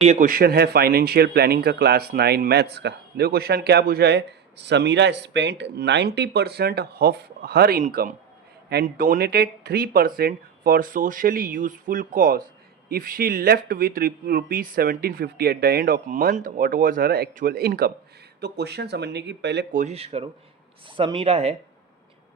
ये क्वेश्चन है financial planning का क्लास 9 मैथ्स का। देखो क्वेश्चन क्या पूछा है। Sameera spent 90% of her income and donated 3% for socially useful cause if she left with rupees 1750 at the end of month what was her actual income. तो question समझने की पहले कोशिश करो। समीरा है,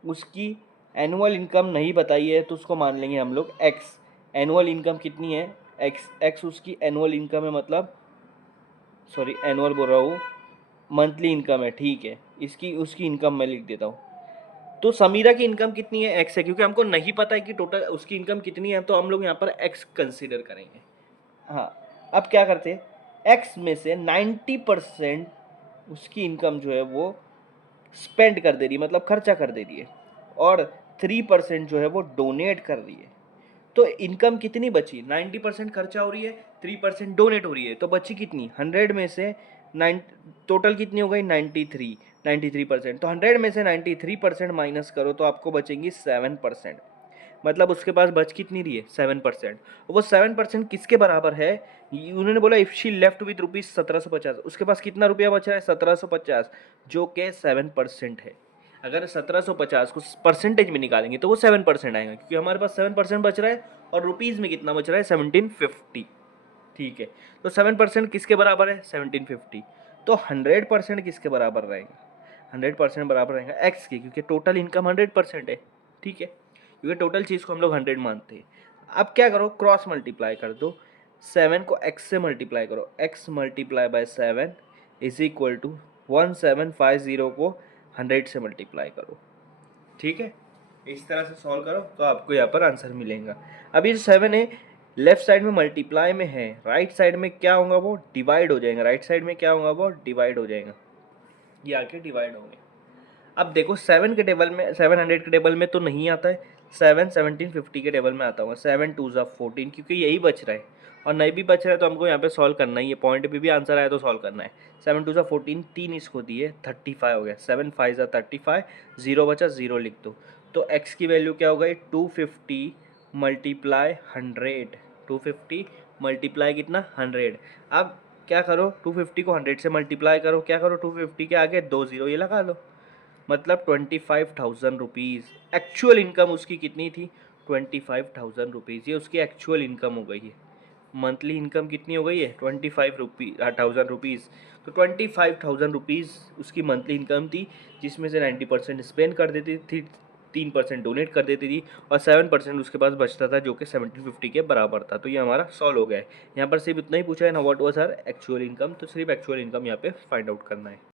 उसकी एनुअल इनकम नहीं बताई है तो उसको मान लेंगे हम लोग एक्स। एनुअल इनकम कितनी है, एक्स। एक्स उसकी एनुअल इनकम है, मतलब सॉरी एनुअल बोल रहा हूँ, मंथली इनकम है, ठीक है। इसकी उसकी इनकम मैं लिख देता हूँ। तो समीरा की इनकम कितनी है, एक्स है, क्योंकि हमको नहीं पता है कि टोटल उसकी इनकम कितनी है, तो हम लोग यहाँ पर एक्स कंसिडर करेंगे। हाँ, अब क्या करते हैं, एक्स में से 90% उसकी इनकम जो है वो स्पेंड कर दे रही है, मतलब खर्चा कर दे रही है, और 3% जो है वो डोनेट कर रही है। तो इनकम कितनी बची, 90% खर्चा हो रही है, 3% डोनेट हो रही है, तो बची कितनी, 100 में से 9, टोटल कितनी हो गई 93%। तो 100 में से 93% माइनस करो तो आपको बचेंगी 7%। मतलब उसके पास बच कितनी रही है, 7%। वो 7% किसके बराबर है, उन्होंने बोला if she left with rupees 1750, उसके पास कितना रुपया बच रहा है 1750, जो कि 7% है। अगर 1750 को परसेंटेज में निकालेंगे तो वो 7% आएगा, क्योंकि हमारे पास 7% बच रहा है और रुपीज़ में कितना बच रहा है 1750। ठीक है, तो 7% किसके बराबर है 1750। तो 100% किसके बराबर रहेगा, 100% बराबर रहेगा एक्स के, क्योंकि टोटल इनकम 100% है। ठीक है, क्योंकि टोटल चीज़ को हम लोग 100 मानते हैं। अब क्या करो, क्रॉस मल्टीप्लाई कर दो, 7 को x से मल्टीप्लाई करो, x multiply by 7 is equal to 1750 को 100 से मल्टीप्लाई करो। ठीक है, इस तरह से सॉल्व करो तो आपको यहाँ पर आंसर मिलेगा। अभी जो 7 है लेफ्ट साइड में मल्टीप्लाई में है, राइट साइड में क्या होगा वो डिवाइड हो जाएगा, राइट साइड में क्या होगा वो डिवाइड हो जाएगा, ये आके डिवाइड होंगे। अब देखो 7 के टेबल में, 700 के टेबल में तो नहीं आता है, 7 1750 के टेबल में आता होगा, 7 2 ज़ा 14, क्योंकि यही बच रहा है और नहीं भी बच रहा है तो हमको यहाँ पे सॉल्व करना ही है, पॉइंट पे भी आंसर आया तो सॉल्व करना है। 7 2 ज़ा 14, 3 इसको दिए 35 हो गया, 7 5 ज़ा 35, 0 बचा 0 लिख दो। तो x की वैल्यू क्या हो गई 250 मल्टीप्लाई 100, 250 मल्टीप्लाई कितना 100। अब क्या करो 250 को 100 से मल्टीप्लाई करो, क्या करो 250 के आगे 2 0 ये लगा लो, मतलब 25,000 रुपीज़। एक्चुअल इनकम उसकी कितनी थी 25,000 रुपीज़, ये उसकी एक्चुअल इनकम हो गई है। मंथली इनकम कितनी हो गई है 25,000 रुपीज़। तो 25,000 रुपीज़ उसकी मंथली इनकम थी, जिसमें से 90% स्पेंड कर देती थी, 3% डोनेट कर देती थी और 7% उसके पास बचता था, जो कि 1750 के बराबर था। तो ये हमारा सॉल्व हो गया है। यहाँ पर सिर्फ इतना ही पूछा है ना, what was her actual income, तो सिर्फ एक्चुअल इनकम यहाँ पे फाइंड आउट करना है।